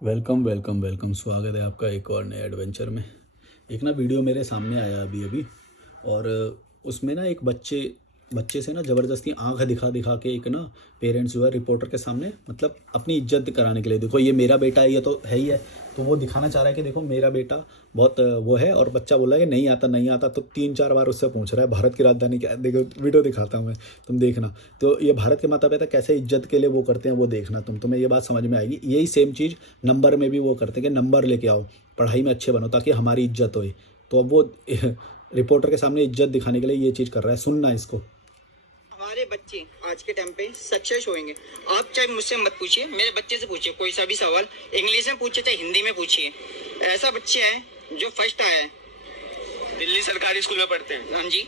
Welcome welcome welcome, स्वागत है आपका एक और नए एडवेंचर में। एक ना वीडियो मेरे सामने आया अभी अभी, और उसमें ना एक बच्चे बच्चे से ना ज़बरदस्ती आंख दिखा दिखा के एक ना पेरेंट्स जो है रिपोर्टर के सामने, मतलब अपनी इज्जत कराने के लिए, देखो ये मेरा बेटा है, ये तो है ही है। तो वो दिखाना चाह रहा है कि देखो मेरा बेटा बहुत वो है, और बच्चा बोला है कि नहीं आता नहीं आता, तो 3-4 बार उससे पूछ रहा है भारत की राजधानी क्या है। देखो वीडियो दिखाता हूँ मैं, तुम देखना। तो ये भारत के माता पिता कैसे इज्जत के लिए वो करते हैं, वो देखना तुम्हें ये बात समझ में आएगी। यही सेम चीज़ नंबर में भी वो करते हैं कि नंबर लेके आओ, पढ़ाई में अच्छे बनो ताकि हमारी इज्जत होए। तो अब वो रिपोर्टर के सामने इज्जत दिखाने के लिए ये चीज़ कर रहा है। सुनना इसको। हमारे बच्चे आज के टाइम पे सक्सेस होंगे। आप चाहे मुझसे मत पूछिए, मेरे बच्चे से पूछिए कोई सा भी सवाल, इंग्लिश में पूछिए चाहे हिंदी में पूछिए। ऐसा बच्चे हैं जो फर्स्ट आया है। दिल्ली सरकारी स्कूल में पढ़ते हैं। हाँ जी।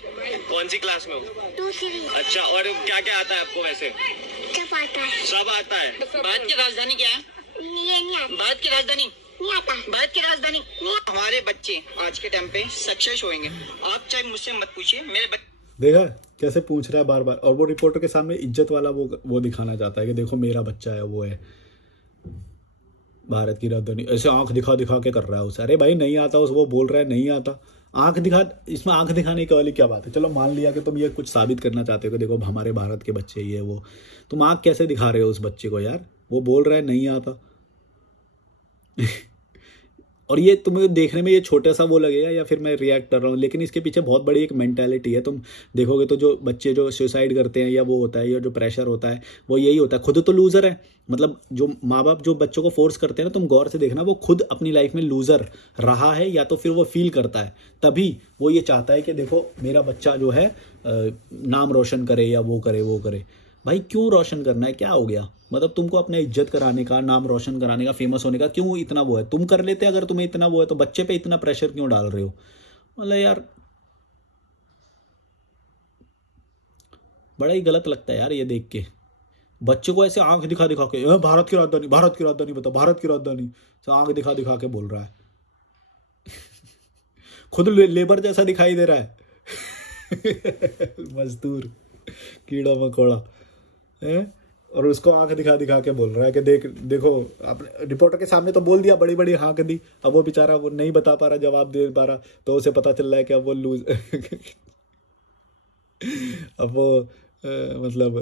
कौन सी क्लास में हो? दूसरी। अच्छा, और क्या क्या आता है आपको वैसे? सब आता है। सब आता है। भारत की राजधानी क्या है? ये नहीं आता। भारत की राजधानी नहीं आता। भारत की राजधानी हमारे बच्चे आज के टाइम पे सक्सेस होंगे। आप चाहे मुझसे मत पूछिए, मेरे बच्चे। देखा कैसे पूछ रहा है बार बार, और वो रिपोर्टर के सामने इज्जत वाला वो दिखाना चाहता है कि देखो मेरा बच्चा है, वो है भारत की राजधानी। ऐसे आंख दिखा दिखा के कर रहा है उसे। अरे भाई नहीं आता, उस वो बोल रहा है नहीं आता, आंख दिखा। इसमें आंख दिखाने की वाली क्या बात है? चलो मान लिया कि तुम ये कुछ साबित करना चाहते हो कि देखो हमारे भारत के बच्चे ये वो, तुम आंख कैसे दिखा रहे हो उस बच्चे को यार? वो बोल रहा है नहीं आता। और ये तुम्हें देखने में ये छोटा सा वो लगेगा, या फिर मैं रिएक्ट कर रहा हूँ, लेकिन इसके पीछे बहुत बड़ी एक मेंटालिटी है। तुम देखोगे तो जो बच्चे जो सुसाइड करते हैं या वो होता है, या जो प्रेशर होता है, वो यही होता है। खुद तो लूज़र है, मतलब जो माँ बाप जो बच्चों को फोर्स करते हैं ना, तुम गौर से देखना, वो खुद अपनी लाइफ में लूज़र रहा है, या तो फिर वो फील करता है, तभी वो ये चाहता है कि देखो मेरा बच्चा जो है नाम रोशन करे, या वो करे वो करे। भाई क्यों रोशन करना है? क्या हो गया? मतलब तुमको अपने इज्जत कराने का, नाम रोशन कराने का, फेमस होने का क्यों इतना वो है? तुम कर लेते अगर तुम्हें इतना वो है, तो बच्चे पे इतना प्रेशर क्यों डाल रहे हो? मतलब यार बड़ा ही गलत लगता है यार ये देख के। बच्चे को ऐसे आंख दिखा दिखा के भारत की राजधानी, भारत की राजधानी बता, भारत की राजधानी, तो आंख दिखा दिखा के बोल रहा है। खुद लेबर जैसा दिखाई दे रहा है। मजदूर, कीड़ा मकोड़ा है, और उसको आंख दिखा दिखा के बोल रहा है कि देख देखो। अपने रिपोर्टर के सामने तो बोल दिया, बड़ी बड़ी हाँक दी। अब वो बेचारा वो नहीं बता पा रहा, जवाब दे पा रहा, तो उसे पता चल रहा है कि अब वो लूज। अब वो मतलब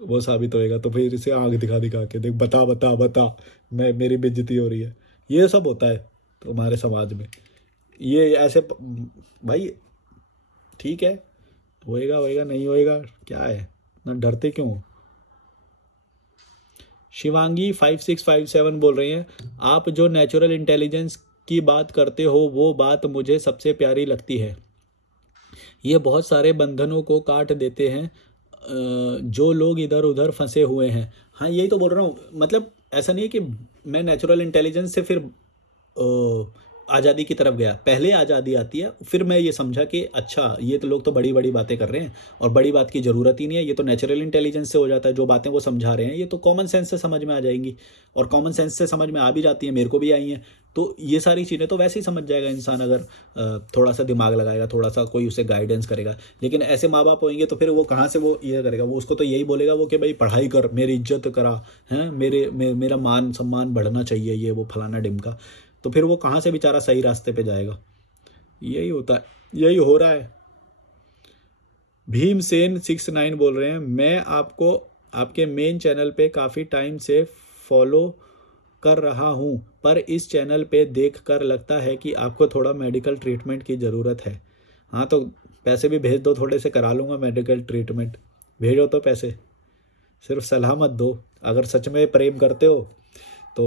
वो साबित होएगा, तो फिर इसे आंख दिखा दिखा के देख, बता बता बता, मैं मेरी बेइज्जती हो रही है। ये सब होता है तुम्हारे समाज में, ये ऐसे भाई ठीक है, होएगा होएगा, नहीं होएगा क्या है, ना डरते क्यों हो? शिवांगी 5657 बोल रही हैं, आप जो नेचुरल इंटेलिजेंस की बात करते हो वो बात मुझे सबसे प्यारी लगती है। ये बहुत सारे बंधनों को काट देते हैं, जो लोग इधर उधर फंसे हुए हैं। हाँ यही तो बोल रहा हूँ, मतलब ऐसा नहीं है कि मैं नेचुरल इंटेलिजेंस से फिर आज़ादी की तरफ गया। पहले आज़ादी आती है, फिर मैं ये समझा कि अच्छा ये तो लोग तो बड़ी बड़ी बातें कर रहे हैं, और बड़ी बात की ज़रूरत ही नहीं है, ये तो नेचुरल इंटेलिजेंस से हो जाता है। जो बातें वो समझा रहे हैं ये तो कॉमन सेंस से समझ में आ जाएंगी, और कॉमन सेंस से समझ में आ भी जाती है, मेरे को भी आई हैं। तो ये सारी चीज़ें तो वैसे ही समझ जाएगा इंसान, अगर थोड़ा सा दिमाग लगाएगा, थोड़ा सा कोई उसे गाइडेंस करेगा। लेकिन ऐसे माँ बाप होंगे तो फिर वो कहाँ से वो ये करेगा? वो उसको तो यही बोलेगा वो कि भाई पढ़ाई कर, मेरी इज्जत करा, हैं मेरा मान सम्मान बढ़ना चाहिए, ये वो फलाना डिमका। तो फिर वो कहाँ से बेचारा सही रास्ते पे जाएगा? यही होता है, यही हो रहा है। भीमसेन 69 बोल रहे हैं, मैं आपको आपके मेन चैनल पे काफ़ी टाइम से फॉलो कर रहा हूँ, पर इस चैनल पे देख कर लगता है कि आपको थोड़ा मेडिकल ट्रीटमेंट की ज़रूरत है। हाँ तो पैसे भी भेज दो, थोड़े से करा लूँगा मेडिकल ट्रीटमेंट। भेजो तो पैसे, सिर्फ सलाह मत दो। अगर सच में प्रेम करते हो तो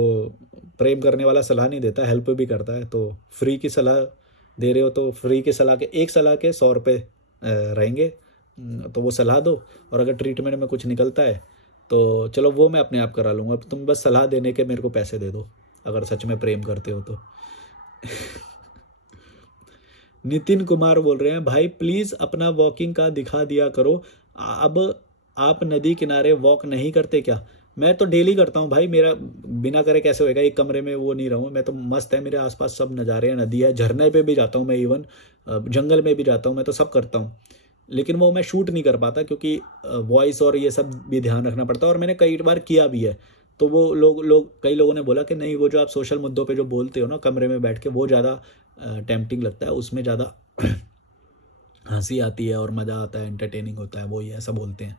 प्रेम करने वाला सलाह नहीं देता, हेल्प भी करता है। तो फ्री की सलाह दे रहे हो तो फ्री की सलाह के, एक सलाह के 100 रुपये रहेंगे, तो वो सलाह दो। और अगर ट्रीटमेंट में कुछ निकलता है तो चलो वो मैं अपने आप करा लूँगा, तुम बस सलाह देने के मेरे को पैसे दे दो, अगर सच में प्रेम करते हो तो। नितिन कुमार बोल रहे हैं, भाई प्लीज़ अपना वॉकिंग का दिखा दिया करो। अब आप नदी किनारे वॉक नहीं करते क्या? मैं तो डेली करता हूँ भाई, मेरा बिना करे कैसे होएगा? एक कमरे में वो नहीं रहूँ मैं तो, मस्त है मेरे आसपास सब नज़ारे हैं, नदी है, झरने पे भी जाता हूँ मैं, इवन जंगल में भी जाता हूँ मैं, तो सब करता हूँ। लेकिन वो मैं शूट नहीं कर पाता क्योंकि वॉइस और ये सब भी ध्यान रखना पड़ता है, और मैंने कई बार किया भी है। तो वो लोग कई लोगों ने बोला कि नहीं, वो जो आप सोशल मुद्दों पे जो बोलते हो ना कमरे में बैठ के, वो ज़्यादा टेम्पटिंग लगता है, उसमें ज़्यादा हंसी आती है और मज़ा आता है, एंटरटेनिंग होता है, वो ये ऐसा बोलते हैं।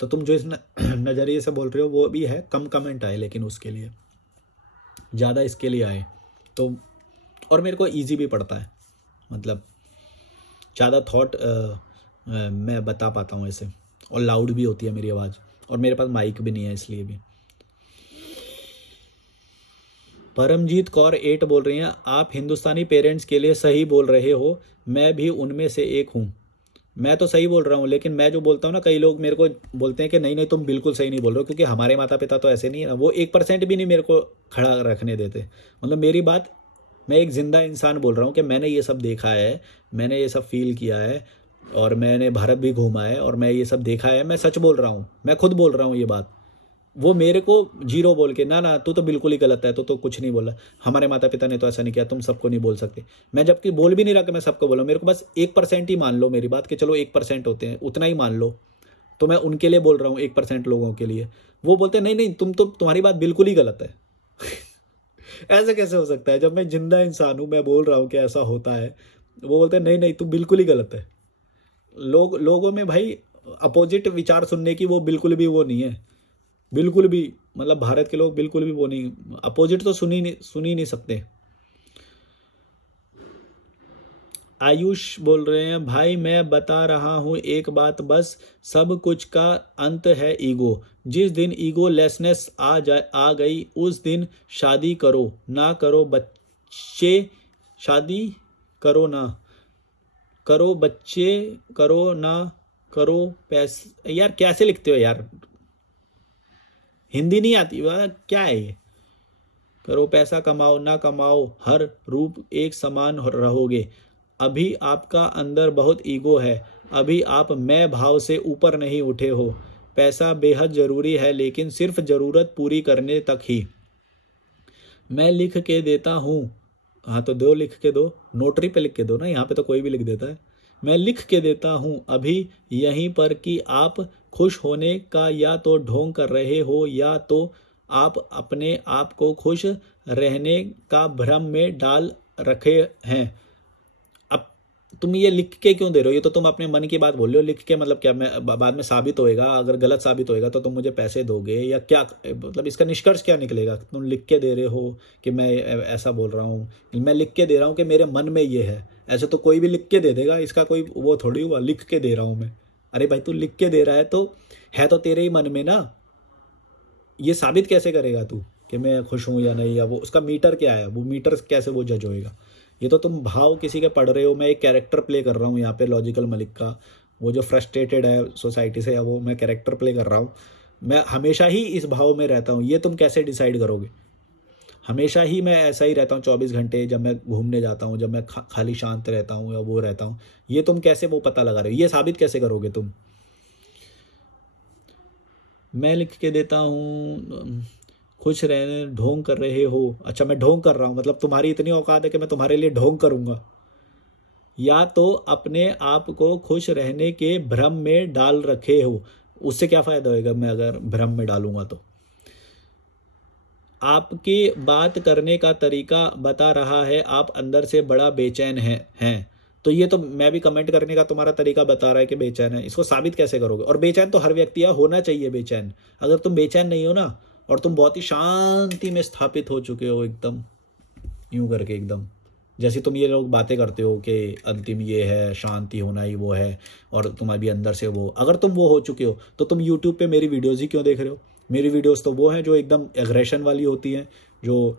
तो तुम जो इस नज़रिए से बोल रहे हो वो भी है, कम कमेंट आए लेकिन उसके लिए, ज़्यादा इसके लिए आए तो, और मेरे को इजी भी पड़ता है, मतलब ज़्यादा थॉट मैं बता पाता हूँ ऐसे, और लाउड भी होती है मेरी आवाज़, और मेरे पास माइक भी नहीं है इसलिए भी। परमजीत कौर 8 बोल रही हैं, आप हिंदुस्तानी पेरेंट्स के लिए सही बोल रहे हो, मैं भी उनमें से एक हूँ। मैं तो सही बोल रहा हूँ, लेकिन मैं जो बोलता हूँ ना, कई लोग मेरे को बोलते हैं कि नहीं नहीं तुम बिल्कुल सही नहीं बोल रहे हो, क्योंकि हमारे माता पिता तो ऐसे नहीं है ना, वो 1% भी नहीं मेरे को खड़ा रखने देते। मतलब मेरी बात, मैं एक ज़िंदा इंसान बोल रहा हूँ कि मैंने ये सब देखा है, मैंने ये सब फील किया है, और मैंने भारत भी घूमा है, और मैं ये सब देखा है, मैं सच बोल रहा हूँ, मैं खुद बोल रहा हूँ ये बात। वो मेरे को जीरो बोल के, ना ना तू तो बिल्कुल ही गलत है, तो कुछ नहीं बोला, हमारे माता पिता ने तो ऐसा नहीं किया, तुम सबको नहीं बोल सकते। मैं जबकि बोल भी नहीं रहा कि मैं सबको बोला, मेरे को बस 1% ही मान लो मेरी बात, कि चलो 1% होते हैं, उतना ही मान लो, तो मैं उनके लिए बोल रहा हूँ, 1% लोगों के लिए। वो बोलते नहीं नहीं तुम्हारी बात बिल्कुल ही गलत है। ऐसे कैसे हो सकता है, जब मैं जिंदा इंसान हूँ, मैं बोल रहा हूँ कि ऐसा होता है, वो बोलते हैं नहीं नहीं तू बिल्कुल ही गलत है। लोगों में भाई अपोजिट विचार सुनने की वो बिल्कुल भी वो नहीं है, बिल्कुल भी, मतलब भारत के लोग बिल्कुल भी वो नहीं, अपोजिट तो सुन ही नहीं सकते। आयुष बोल रहे हैं, भाई मैं बता रहा हूँ एक बात बस, सब कुछ का अंत है ईगो। जिस दिन ईगो लेसनेस आ गई उस दिन शादी करो ना करो बच्चे, शादी करो ना करो बच्चे, करो ना करो पैसे। यार कैसे लिखते हो यार, हिंदी नहीं आती क्या है ये। करो पैसा, कमाओ ना कमाओ, हर रूप एक समान रहोगे। अभी आपका अंदर बहुत ईगो है, अभी आप मैं भाव से ऊपर नहीं उठे हो। पैसा बेहद ज़रूरी है, लेकिन सिर्फ ज़रूरत पूरी करने तक ही। मैं लिख के देता हूँ, हाँ तो दो, लिख के दो, नोटरी पे लिख के दो ना, यहाँ पे तो कोई भी लिख देता है। मैं लिख के देता हूँ अभी यहीं पर कि आप खुश होने का या तो ढोंग कर रहे हो, या तो आप अपने आप को खुश रहने का भ्रम में डाल रखे हैं। अब तुम ये लिख के क्यों दे रहे हो, ये तो तुम अपने मन की बात बोल रहे हो। लिख के मतलब क्या, मैं बाद में साबित होएगा, अगर गलत साबित होएगा तो तुम मुझे पैसे दोगे या क्या, मतलब इसका निष्कर्ष क्या निकलेगा। तुम लिख के दे रहे हो कि मैं ऐसा बोल रहा हूँ, मैं लिख के दे रहा हूँ कि मेरे मन में ये है। ऐसे तो कोई भी लिख के दे देगा, इसका कोई वो थोड़ी हुआ लिख के दे रहा हूँ मैं। अरे भाई तू लिख के दे रहा है तो है तो तेरे ही मन में ना, ये साबित कैसे करेगा तू कि मैं खुश हूँ या नहीं, या वो उसका मीटर क्या है, वो मीटर कैसे वो जज होएगा। ये तो तुम भाव किसी के पढ़ रहे हो, मैं एक कैरेक्टर प्ले कर रहा हूँ यहाँ पे लॉजिकल मलिक का, वो जो फ्रस्ट्रेटेड है सोसाइटी से, या वो मैं कैरेक्टर प्ले कर रहा हूँ। मैं हमेशा ही इस भाव में रहता हूँ, ये तुम कैसे डिसाइड करोगे। हमेशा ही मैं ऐसा ही रहता हूँ 24 घंटे, जब मैं घूमने जाता हूँ, जब मैं खाली शांत रहता हूँ या वो रहता हूँ, ये तुम कैसे वो पता लगा रहे हो, ये साबित कैसे करोगे तुम। मैं लिख के देता हूँ खुश रहने ढोंग कर रहे हो। अच्छा मैं ढोंग कर रहा हूँ, मतलब तुम्हारी इतनी औकात है कि मैं तुम्हारे लिए ढोंग करूँगा। या तो अपने आप को खुश रहने के भ्रम में डाल रखे हो, उससे क्या फ़ायदा होएगा मैं अगर भ्रम में डालूंगा तो। आपकी बात करने का तरीका बता रहा है आप अंदर से बड़ा बेचैन हैं। तो ये तो मैं भी कमेंट करने का तुम्हारा तरीका बता रहा है कि बेचैन है, इसको साबित कैसे करोगे। और बेचैन तो हर व्यक्ति है, होना चाहिए बेचैन। अगर तुम बेचैन नहीं हो ना, और तुम बहुत ही शांति में स्थापित हो चुके हो एकदम, यूं करके एकदम, जैसे तुम ये लोग बातें करते हो कि अंतिम ये है, शांति होना ही वो है, और तुम अभी अंदर से वो, अगर तुम वो हो चुके हो तो तुम यूट्यूब पे मेरी वीडियोज़ ही क्यों देख रहे हो। मेरी वीडियोज़ तो वो हैं जो एकदम एग्रेशन वाली होती हैं, जो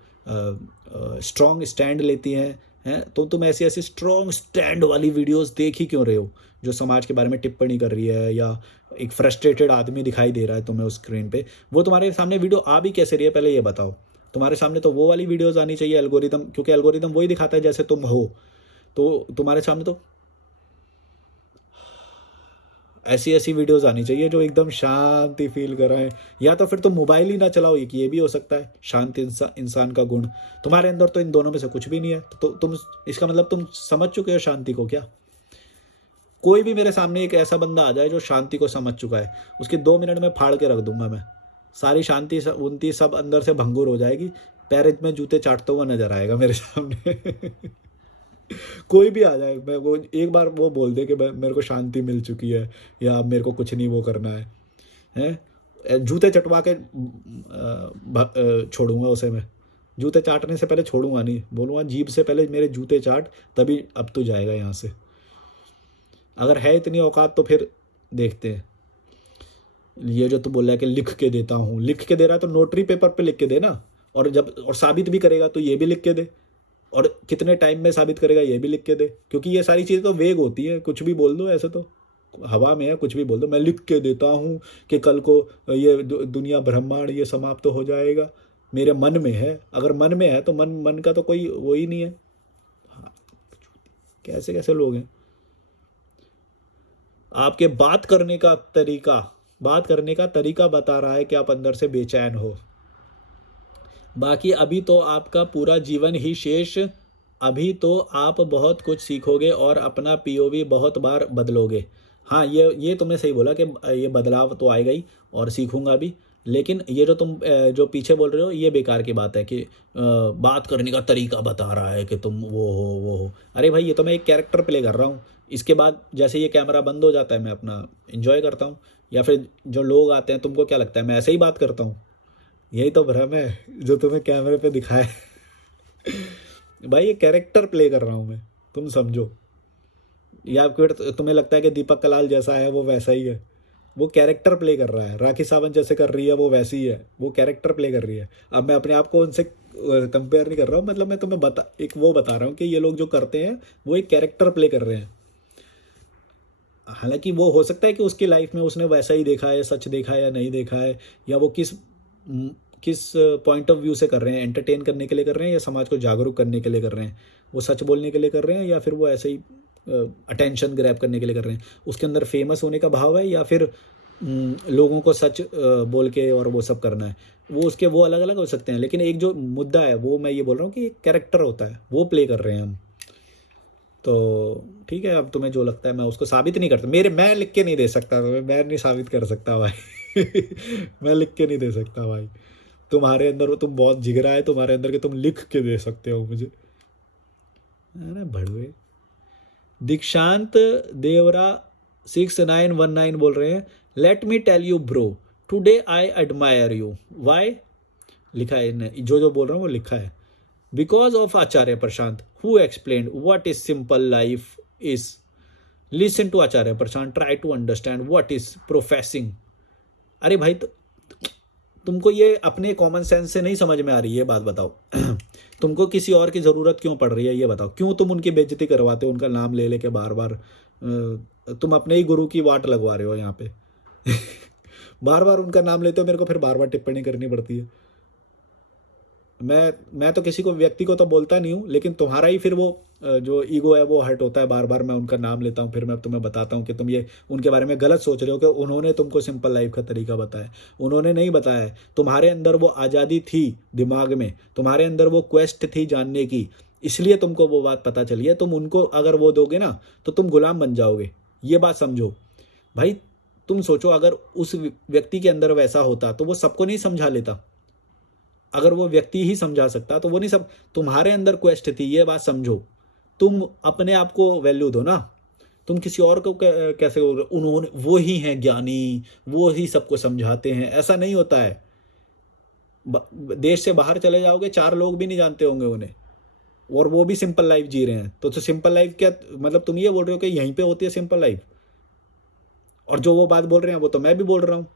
स्ट्रॉन्ग स्टैंड लेती हैं तो तुम ऐसी ऐसी स्ट्रॉन्ग स्टैंड वाली वीडियोज़ देख ही क्यों रहे हो, जो समाज के बारे में टिप्पणी कर रही है, या एक फ्रस्ट्रेटेड आदमी दिखाई दे रहा है तुम्हें उस स्क्रीन पे। वो तुम्हारे सामने वीडियो आ भी कैसे रही है, पहले ये बताओ। तुम्हारे सामने तो वो वाली वीडियोज़ आनी चाहिए, एल्गोरिदम, क्योंकि एल्गोरिदम वही दिखाता है जैसे तुम हो। तो तुम्हारे सामने तो ऐसी ऐसी वीडियोज़ आनी चाहिए जो एकदम शांति फील कराएं। या तो फिर तुम मोबाइल ही ना चलाओ, ये भी हो सकता है, शांति इंसान का गुण। तुम्हारे अंदर तो इन दोनों में से कुछ भी नहीं है, तो तुम, इसका मतलब तुम समझ चुके हो शांति को क्या। कोई भी मेरे सामने एक ऐसा बंदा आ जाए जो शांति को समझ चुका है, उसके 2 मिनट में फाड़ के रख दूंगा मैं, सारी शांति उनती सब अंदर से भंगुर हो जाएगी, पैर में जूते चाटता हुआ नजर आएगा मेरे सामने। कोई भी आ जाए, मैं वो एक बार वो बोल दे कि मेरे को शांति मिल चुकी है या अब मेरे को कुछ नहीं वो करना है, हैं, जूते चटवा के छोड़ूंगा उसे मैं। जूते चाटने से पहले छोड़ूंगा नहीं, बोलूँगा जीभ से पहले मेरे जूते चाट, तभी अब तो जाएगा यहाँ से। अगर है इतनी औकात तो फिर देखते हैं। ये जो तू बोल रहा है कि लिख के देता हूँ, लिख के दे रहा है तो नोटरी पेपर पे लिख के दे ना, और जब और साबित भी करेगा तो ये भी लिख के दे, और कितने टाइम में साबित करेगा ये भी लिख के दे, क्योंकि ये सारी चीज़ें तो वेग होती है, कुछ भी बोल दो, ऐसे तो हवा में है, कुछ भी बोल दो। मैं लिख के देता हूँ कि कल को ये दुनिया ब्रह्मांड ये समाप्त तो हो जाएगा, मेरे मन में है। अगर मन में है तो मन का तो कोई वो ही नहीं है। हाँ, कैसे कैसे लोग हैं। आपके बात करने का तरीका बता रहा है कि आप अंदर से बेचैन हो। बाकी अभी तो आपका पूरा जीवन ही शेष, अभी तो आप बहुत कुछ सीखोगे और अपना पीओवी बहुत बार बदलोगे। हाँ, ये तुमने सही बोला कि ये बदलाव तो आएगा ही और सीखूंगा भी, लेकिन ये जो तुम जो पीछे बोल रहे हो ये बेकार की बात है कि बात करने का तरीका बता रहा है कि तुम वो हो। अरे भाई, ये तो मैं एक कैरेक्टर प्ले कर रहा हूँ। इसके बाद जैसे ये कैमरा बंद हो जाता है मैं अपना एंजॉय करता हूँ, या फिर जो लोग आते हैं, तुमको क्या लगता है मैं ऐसे ही बात करता हूँ? यही तो भ्रम है जो तुम्हें कैमरे पे दिखाया है। भाई, ये कैरेक्टर प्ले कर रहा हूँ मैं, तुम समझो। या फिर तुम्हें लगता है कि दीपक कलाल जैसा है वो वैसा ही है, वो कैरेक्टर प्ले कर रहा है। राखी सावंत जैसे कर रही है वो वैसी ही है, वो कैरेक्टर प्ले कर रही है। अब मैं अपने आप को उनसे कंपेयर नहीं कर रहा हूँ, मतलब मैं तुम्हें बता रहा हूँ कि ये लोग जो करते हैं वो एक कैरेक्टर प्ले कर रहे हैं। हालांकि वो हो सकता है कि उसकी लाइफ में उसने वैसा ही देखा है, सच देखा है या नहीं देखा है, या वो किस पॉइंट ऑफ व्यू से कर रहे हैं, एंटरटेन करने के लिए कर रहे हैं या समाज को जागरूक करने के लिए कर रहे हैं, वो सच बोलने के लिए कर रहे हैं या फिर वो ऐसे ही अटेंशन ग्रैब करने के लिए कर रहे हैं, उसके अंदर फेमस होने का भाव है या फिर लोगों को सच बोल के और वो सब करना है, वो अलग अलग हो सकते हैं। लेकिन एक जो मुद्दा है वो मैं ये बोल रहा हूँ कि एक कैरेक्टर होता है, वो प्ले कर रहे हैं हम। तो ठीक है, अब तुम्हें जो लगता है मैं उसको साबित नहीं करता। मैं लिख के नहीं दे सकता, मैं नहीं साबित कर सकता भाई। मैं लिख के नहीं दे सकता भाई। तुम्हारे अंदर हो, तुम बहुत जिगरा है तुम्हारे अंदर कि तुम लिख के दे सकते हो मुझे। अरे भड़वे। दीक्षांत देवरा 6919 बोल रहे हैं, let me tell you bro, today I admire you. Why? लिखा है, जो बोल रहा हूँ वो लिखा है। Because of Acharya Prashant who explained what is simple life is. Listen to Acharya Prashant, try to understand what is professing. अरे भाई, तुमको ये अपने कॉमन सेंस से नहीं समझ में आ रही है, बात बताओ। तुमको किसी और की ज़रूरत क्यों पड़ रही है ये बताओ। क्यों तुम उनकी बेइज्जती करवाते हो, उनका नाम ले लेके बार बार? तुम अपने ही गुरु की वाट लगवा रहे हो यहाँ पे। बार बार उनका नाम लेते हो, मेरे को फिर बार बार टिप्पणी करनी पड़ती है। मैं तो किसी को, व्यक्ति को तो बोलता नहीं हूँ, लेकिन तुम्हारा ही फिर वो जो ईगो है वो हर्ट होता है, बार बार मैं उनका नाम लेता हूँ, फिर मैं तुम्हें बताता हूँ कि तुम ये उनके बारे में गलत सोच रहे हो कि उन्होंने तुमको सिंपल लाइफ का तरीका बताया। उन्होंने नहीं बताया, तुम्हारे अंदर वो आज़ादी थी दिमाग में, तुम्हारे अंदर वो क्वेस्ट थी जानने की, इसलिए तुमको वो बात पता चली है। तुम उनको अगर वो दोगे ना तो तुम गुलाम बन जाओगे, ये बात समझो भाई। तुम सोचो, अगर उस व्यक्ति के अंदर वैसा होता तो वो सबको नहीं समझा लेता। अगर वो व्यक्ति ही समझा सकता तो वो नहीं सब। तुम्हारे अंदर क्वेस्ट थी, ये बात समझो। तुम अपने आप को वैल्यू दो ना, तुम किसी और को कैसे उन्होंने, वो ही हैं ज्ञानी, वो ही सबको समझाते हैं, ऐसा नहीं होता है। देश से बाहर चले जाओगे, 4 लोग भी नहीं जानते होंगे उन्हें, और वो भी सिंपल लाइफ जी रहे हैं। तो सिंपल लाइफ क्या मतलब? तुम ये बोल रहे हो कि यहीं पे होती है सिंपल लाइफ, और जो वो बात बोल रहे हैं वो तो मैं भी बोल रहा हूँ।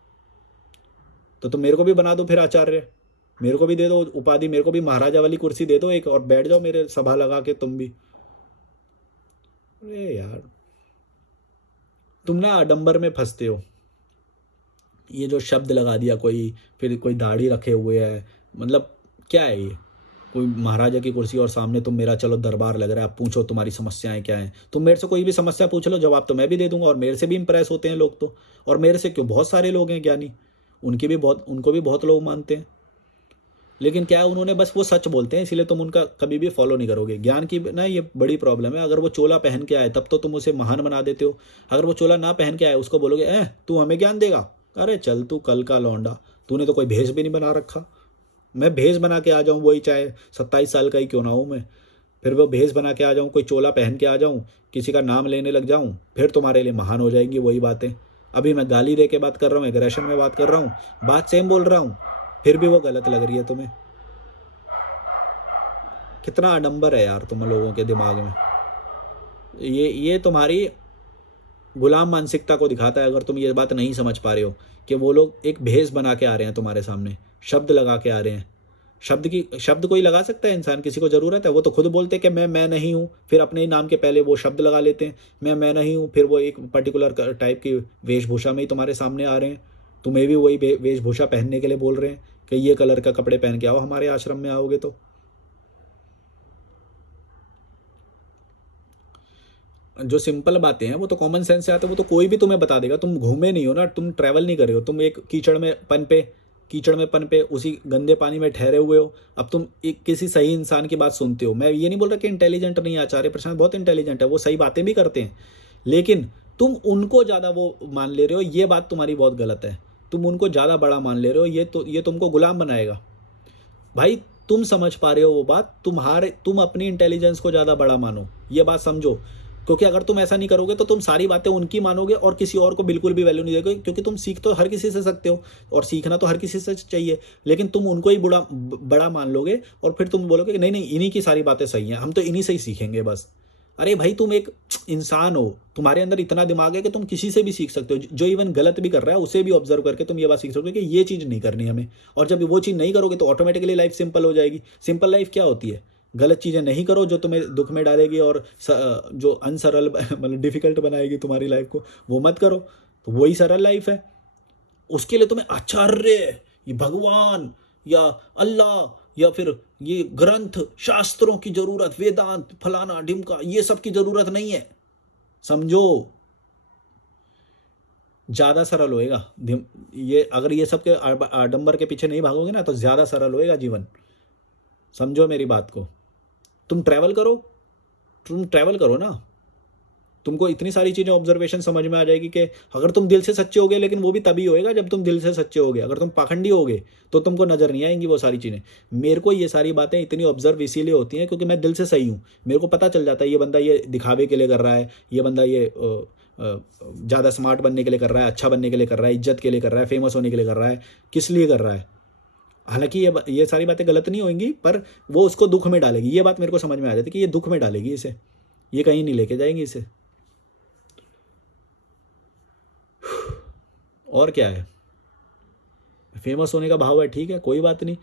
तो तुम मेरे को भी बना दो फिर आचार्य, मेरे को भी दे दो उपाधि, मेरे को भी महाराजा वाली कुर्सी दे दो एक, और बैठ जाओ मेरे सभा लगा के तुम भी। अरे यार, तुम ना आडंबर में फंसते हो। ये जो शब्द लगा दिया कोई, फिर कोई दाढ़ी रखे हुए है, मतलब क्या है ये? कोई महाराजा की कुर्सी और सामने तुम मेरा चलो दरबार लग रहा है, आप पूछो तुम्हारी समस्याएं क्या हैं। तुम मेरे से कोई भी समस्या पूछ लो, जवाब तो मैं भी दे दूंगा, और मेरे से भी इंप्रेस होते हैं लोग तो। और मेरे से क्यों, बहुत सारे लोग हैं ज्ञानी, उनको भी बहुत लोग मानते हैं। लेकिन क्या है, उन्होंने बस वो सच बोलते हैं, इसीलिए तुम उनका कभी भी फॉलो नहीं करोगे। ज्ञान की ना ये बड़ी प्रॉब्लम है। अगर वो चोला पहन के आए तब तो तुम उसे महान बना देते हो। अगर वो चोला ना पहन के आए, उसको बोलोगे तू हमें ज्ञान देगा, अरे चल तू कल का लौंडा, तूने तो कोई भेष भी नहीं बना रखा। मैं भेष बना के आ जाऊँ, वही चाहे 27 साल का ही क्यों ना हूँ मैं, फिर वो भेष बना के आ जाऊँ, कोई चोला पहन के आ जाऊँ, किसी का नाम लेने लग जाऊँ, फिर तुम्हारे लिए महान हो जाएंगी वही बातें। अभी मैं गाली दे के बात कर रहा हूँ, एग्रेशन में बात कर रहा हूँ, बात सेम बोल रहा हूँ, फिर भी वो गलत लग रही है तुम्हें। कितना आडंबर है यार तुम लोगों के दिमाग में। ये तुम्हारी गुलाम मानसिकता को दिखाता है। अगर तुम ये बात नहीं समझ पा रहे हो कि वो लोग एक भेष बना के आ रहे हैं तुम्हारे सामने, शब्द लगा के आ रहे हैं। शब्द कोई लगा सकता है इंसान, किसी को ज़रूरत है? वो तो खुद बोलते हैं कि मैं नहीं हूँ, फिर अपने ही नाम के पहले वो शब्द लगा लेते हैं, मैं नहीं हूँ, फिर वो एक पर्टिकुलर टाइप की वेशभूषा में ही तुम्हारे सामने आ रहे हैं। तुम्हें भी वही वेशभूषा पहनने के लिए बोल रहे हैं कि ये कलर का कपड़े पहन के आओ हमारे आश्रम में आओगे तो। जो सिंपल बातें हैं वो तो कॉमन सेंस से आते हैं, वो तो कोई भी तुम्हें बता देगा। तुम घूमे नहीं हो ना, तुम ट्रैवल नहीं कर रहे हो, तुम एक कीचड़ में पन पे उसी गंदे पानी में ठहरे हुए हो। अब तुम एक किसी सही इंसान की बात सुनते हो। मैं ये नहीं बोल रहा कि इंटेलिजेंट नहीं है, आचार्य प्रशांत बहुत इंटेलिजेंट है, वो सही बातें भी करते हैं, लेकिन तुम उनको ज़्यादा वो मान ले रहे हो। ये बात तुम्हारी बहुत गलत है। तुम उनको ज़्यादा बड़ा मान ले रहे हो, ये तुमको गुलाम बनाएगा। भाई तुम समझ पा रहे हो वो बात, तुम अपनी इंटेलिजेंस को ज़्यादा बड़ा मानो, ये बात समझो। क्योंकि अगर तुम ऐसा नहीं करोगे तो तुम सारी बातें उनकी मानोगे और किसी और को बिल्कुल भी वैल्यू नहीं दोगे। क्योंकि तुम सीख तो हर किसी से सकते हो और सीखना तो हर किसी से चाहिए, लेकिन तुम उनको ही बड़ा मान लोगे और फिर तुम बोलोगे कि नहीं नहीं इन्हीं की सारी बातें सही हैं, हम तो इन्हीं से ही सीखेंगे बस। अरे भाई तुम एक इंसान हो, तुम्हारे अंदर इतना दिमाग है कि तुम किसी से भी सीख सकते हो। जो इवन गलत भी कर रहा है उसे भी ऑब्जर्व करके तुम ये बात सीख सकते हो कि ये चीज़ नहीं करनी हमें। और जब वो चीज़ नहीं करोगे तो ऑटोमेटिकली लाइफ सिंपल हो जाएगी। सिंपल लाइफ क्या होती है? गलत चीज़ें नहीं करो जो तुम्हें दुख में डालेगी और जो अनसरल मतलब डिफिकल्ट बनाएगी तुम्हारी लाइफ को, वो मत करो, तो वही सरल लाइफ है। उसके लिए तुम्हें आचार्य, ये भगवान या अल्लाह या फिर ये ग्रंथ शास्त्रों की जरूरत, वेदांत फलाना ढिमका, ये सब की जरूरत नहीं है। समझो, ज़्यादा सरल होएगा ये। अगर ये सब के आडंबर के पीछे नहीं भागोगे ना तो ज़्यादा सरल होएगा जीवन। समझो मेरी बात को। तुम ट्रैवल करो ना, तुमको इतनी सारी चीज़ें ऑब्जर्वेशन समझ में आ जाएगी कि अगर तुम दिल से सच्चे होगे, लेकिन वो भी तभी होएगा जब तुम दिल से सच्चे होगे। अगर तुम पाखंडी होगे तो तुमको नज़र नहीं आएंगी वो सारी चीज़ें। मेरे को ये सारी बातें इतनी ऑब्जर्व इसीलिए होती हैं क्योंकि मैं दिल से सही हूँ। मेरे को पता चल जाता है ये बंदा ये दिखावे के लिए कर रहा है, ये बंदा ये ज़्यादा स्मार्ट बनने के लिए कर रहा है, अच्छा बनने के लिए कर रहा है, इज्जत के लिए कर रहा है, फेमस होने के लिए कर रहा है, किस लिए कर रहा है। हालांकि ये सारी बातें गलत नहीं होंगी, पर वो उसको दुख में डालेगी। ये बात मेरे को समझ में आ जाती है कि ये दुख में डालेगी इसे, ये कहीं नहीं लेके जाएंगी इसे। और क्या है, फेमस होने का भाव है, ठीक है, कोई बात नहीं,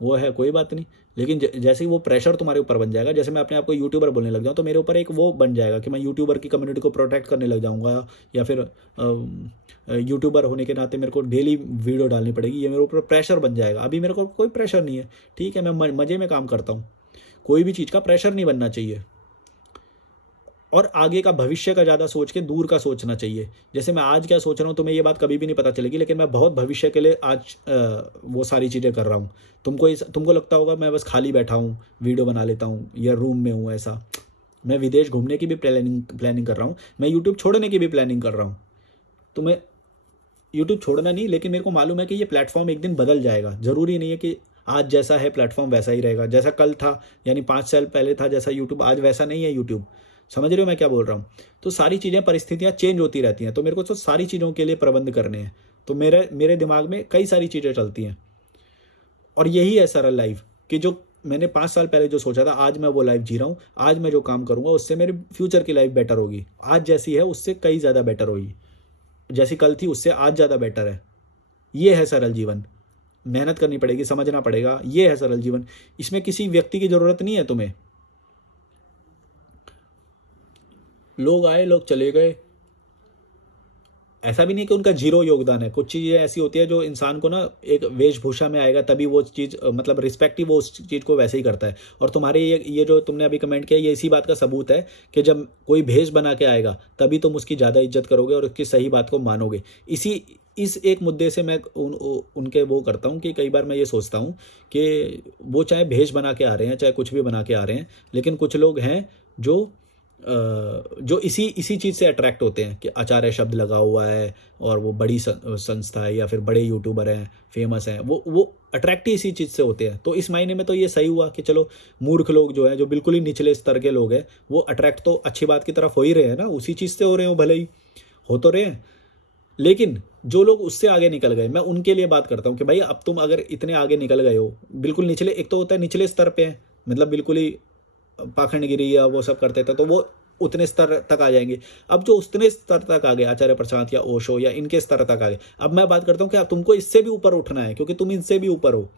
वो है कोई बात नहीं। लेकिन जैसे ही वो प्रेशर तुम्हारे ऊपर बन जाएगा, जैसे मैं अपने आप को यूट्यूबर बोलने लग जाऊँ तो मेरे ऊपर एक वो बन जाएगा कि मैं यूट्यूबर की कम्युनिटी को प्रोटेक्ट करने लग जाऊँगा, या फिर यूट्यूबर होने के नाते मेरे को डेली वीडियो डालनी पड़ेगी, ये मेरे ऊपर प्रेशर बन जाएगा। अभी मेरे को कोई प्रेशर नहीं है, ठीक है, मैं मज़े में काम करता हूँ, कोई भी चीज़ का प्रेशर नहीं बनना चाहिए। और आगे का भविष्य का ज़्यादा सोच के दूर का सोचना चाहिए। जैसे मैं आज क्या सोच रहा हूँ तुम्हें ये बात कभी भी नहीं पता चलेगी, लेकिन मैं बहुत भविष्य के लिए आज वो सारी चीज़ें कर रहा हूँ। तुमको लगता होगा मैं बस खाली बैठा हूँ, वीडियो बना लेता हूँ या रूम में हूँ, ऐसा। मैं विदेश घूमने की भी प्लानिंग कर रहा हूँ, मैं यूट्यूब छोड़ने की भी प्लानिंग कर रहा हूँ। तो मैं यूट्यूब छोड़ना नहीं, लेकिन मेरे को मालूम है कि ये प्लेटफॉर्म एक दिन बदल जाएगा। ज़रूरी नहीं है कि आज जैसा है प्लेटफॉर्म वैसा ही रहेगा, जैसा कल था यानी 5 साल पहले था जैसा यूट्यूब, आज वैसा नहीं है यूट्यूब। समझ रहे हो मैं क्या बोल रहा हूँ? तो सारी चीज़ें, परिस्थितियाँ चेंज होती रहती हैं, तो मेरे को तो सारी चीज़ों के लिए प्रबंध करने हैं। तो मेरे दिमाग में कई सारी चीज़ें चलती हैं, और यही है सरल लाइफ कि जो मैंने 5 साल पहले जो सोचा था, आज मैं वो लाइफ जी रहा हूँ। आज मैं जो काम करूँगा उससे मेरी फ्यूचर की लाइफ बेटर होगी। आज जैसी है उससे कई ज़्यादा बेटर होगी, जैसी कल थी उससे आज ज़्यादा बेटर है। ये है सरल जीवन। मेहनत करनी पड़ेगी, समझना पड़ेगा, ये है सरल जीवन। इसमें किसी व्यक्ति की ज़रूरत नहीं है तुम्हें। लोग आए लोग चले गए, ऐसा भी नहीं कि उनका जीरो योगदान है। कुछ चीज़ें ऐसी होती है जो इंसान को ना एक वेशभूषा में आएगा तभी वो चीज़ मतलब रिस्पेक्टिव वो उस चीज़ को वैसे ही करता है। और तुम्हारे ये जो तुमने अभी कमेंट किया, ये इसी बात का सबूत है कि जब कोई भेष बना के आएगा तभी तुम उसकी ज़्यादा इज्जत करोगे और उसकी सही बात को मानोगे। इस एक मुद्दे से मैं उनके वो करता हूँ कि कई बार मैं ये सोचता हूँ कि वो चाहे भेष बना के आ रहे हैं, चाहे कुछ भी बना के आ रहे हैं, लेकिन कुछ लोग हैं जो जो इसी इसी चीज़ से अट्रैक्ट होते हैं कि आचार्य शब्द लगा हुआ है और वो बड़ी संस्था है या फिर बड़े यूट्यूबर हैं, फेमस हैं, वो अट्रैक्ट ही इसी चीज़ से होते हैं। तो इस मायने में तो ये सही हुआ कि चलो मूर्ख लोग जो हैं, जो बिल्कुल ही निचले स्तर के लोग हैं, वो अट्रैक्ट तो अच्छी बात की तरफ हो ही रहे हैं ना, उसी चीज़ से हो रहे हो, भले ही हो तो रहे हैं। लेकिन जो लोग उससे आगे निकल गए, मैं उनके लिए बात करता हूँ कि भाई अब तुम अगर इतने आगे निकल गए हो, बिल्कुल निचले, एक तो होता है निचले स्तर पे है, मतलब बिल्कुल ही पाखंडगिरी या वो सब करते थे, तो वो उतने स्तर तक आ जाएंगे। अब जो उतने स्तर तक आ गए, आचार्य प्रशांत या ओशो या इनके स्तर तक आ गए, अब मैं बात करता हूँ कि अब तुमको इससे भी ऊपर उठना है, क्योंकि तुम इनसे भी ऊपर हो।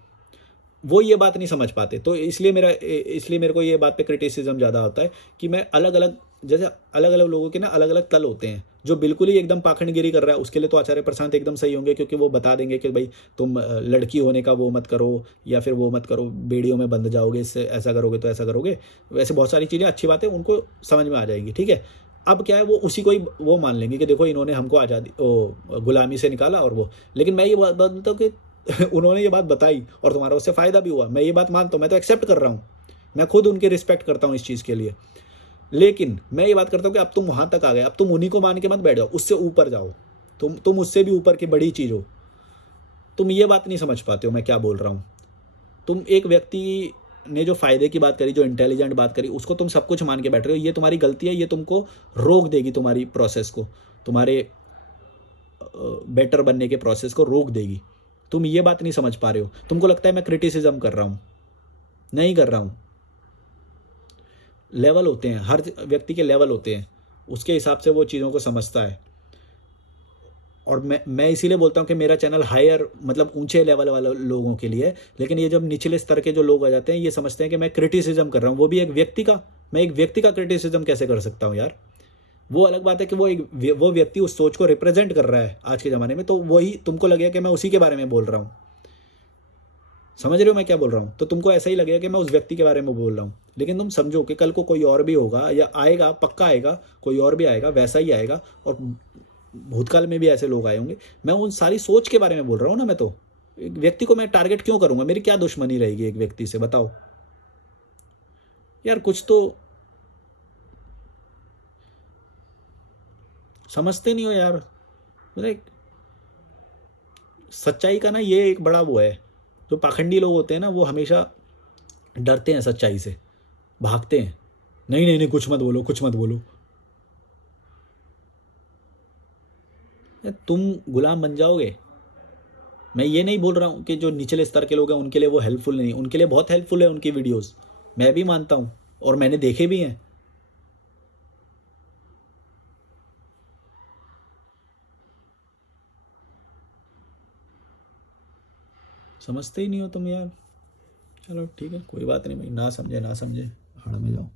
वो ये बात नहीं समझ पाते, तो इसलिए मेरे को ये बात पे क्रिटिसिज्म ज़्यादा होता है कि मैं अलग अलग, जैसे अलग अलग लोगों के ना अलग अलग तल होते हैं। जो बिल्कुल ही एकदम पाखंडगिरी कर रहा है, उसके लिए तो आचार्य प्रशांत एकदम सही होंगे, क्योंकि वो बता देंगे कि भाई तुम लड़की होने का वो मत करो, या फिर वो मत करो, बेड़ियों में बंध जाओगे, इससे ऐसा करोगे तो ऐसा करोगे। वैसे बहुत सारी चीज़ें अच्छी बातें उनको समझ में आ जाएंगी, ठीक है। अब क्या है, वो उसी को ही वो मान लेंगे कि देखो इन्होंने हमको आज़ादी गुलामी से निकाला और वो। लेकिन मैं ये बात बोलता हूँ कि उन्होंने ये बात बताई और तुम्हारा उससे फ़ायदा भी हुआ, मैं ये बात मानता हूँ, मैं तो एक्सेप्ट कर रहा हूँ, मैं खुद उनकी रिस्पेक्ट करता हूँ इस चीज़ के लिए। लेकिन मैं ये बात करता हूँ कि अब तुम वहाँ तक आ गए, अब तुम उन्हीं को मान के मत बैठ जाओ, उससे ऊपर जाओ, तुम उससे भी ऊपर की बड़ी चीज़ हो। तुम ये बात नहीं समझ पाते हो मैं क्या बोल रहा हूँ। तुम एक व्यक्ति ने जो फ़ायदे की बात करी, जो इंटेलिजेंट बात करी, उसको तुम सब कुछ मान के बैठ रहे हो, ये तुम्हारी गलती है, ये तुमको रोक देगी, तुम्हारी प्रोसेस को, तुम्हारे बेटर बनने के प्रोसेस को रोक देगी। तुम ये बात नहीं समझ पा रहे हो, तुमको लगता है मैं क्रिटिसिज्म कर रहा हूँ, नहीं कर रहा हूँ। लेवल होते हैं, हर व्यक्ति के लेवल होते हैं, उसके हिसाब से वो चीज़ों को समझता है। और मैं इसीलिए बोलता हूँ कि मेरा चैनल हायर, मतलब ऊंचे लेवल वाले लोगों के लिए है। लेकिन ये जब निचले स्तर के जो लोग आ जाते हैं, ये समझते हैं कि मैं क्रिटिसिज्म कर रहा हूँ, वो भी एक व्यक्ति का। मैं एक व्यक्ति का क्रिटिसिज्म कैसे कर सकता हूँ यार। वो अलग बात है कि वो व्यक्ति उस सोच को रिप्रेजेंट कर रहा है आज के ज़माने में, तो वही तुमको लगेगा कि मैं उसी के बारे में बोल रहा हूँ। समझ रहे हो मैं क्या बोल रहा हूँ। तो तुमको ऐसा ही लगेगा कि मैं उस व्यक्ति के बारे में बोल रहा हूँ। लेकिन तुम समझो कि कल को कोई और भी होगा, या आएगा, पक्का आएगा, कोई और भी आएगा, वैसा ही आएगा। और भूतकाल में भी ऐसे लोग आए होंगे। मैं उन सारी सोच के बारे में बोल रहा हूँ ना। मैं तो एक व्यक्ति को मैं टारगेट क्यों करूँगा, मेरी क्या दुश्मनी रहेगी एक व्यक्ति से, बताओ यार। कुछ तो समझते नहीं हो यार। मतलब सच्चाई का ना ये एक बड़ा वो है, जो पाखंडी लोग होते हैं ना, वो हमेशा डरते हैं सच्चाई से, भागते हैं। नहीं नहीं नहीं, कुछ मत बोलो, कुछ मत बोलो। तुम गुलाम बन जाओगे। मैं ये नहीं बोल रहा हूँ कि जो निचले स्तर के लोग हैं उनके लिए वो हेल्पफुल नहीं, उनके लिए बहुत हेल्पफुल है उनकी वीडियोस, मैं भी मानता हूँ और मैंने देखे भी हैं। समझते ही नहीं हो तुम यार। चलो ठीक है, कोई बात नहीं भाई, ना समझे ना समझे, हड़ में जाओ।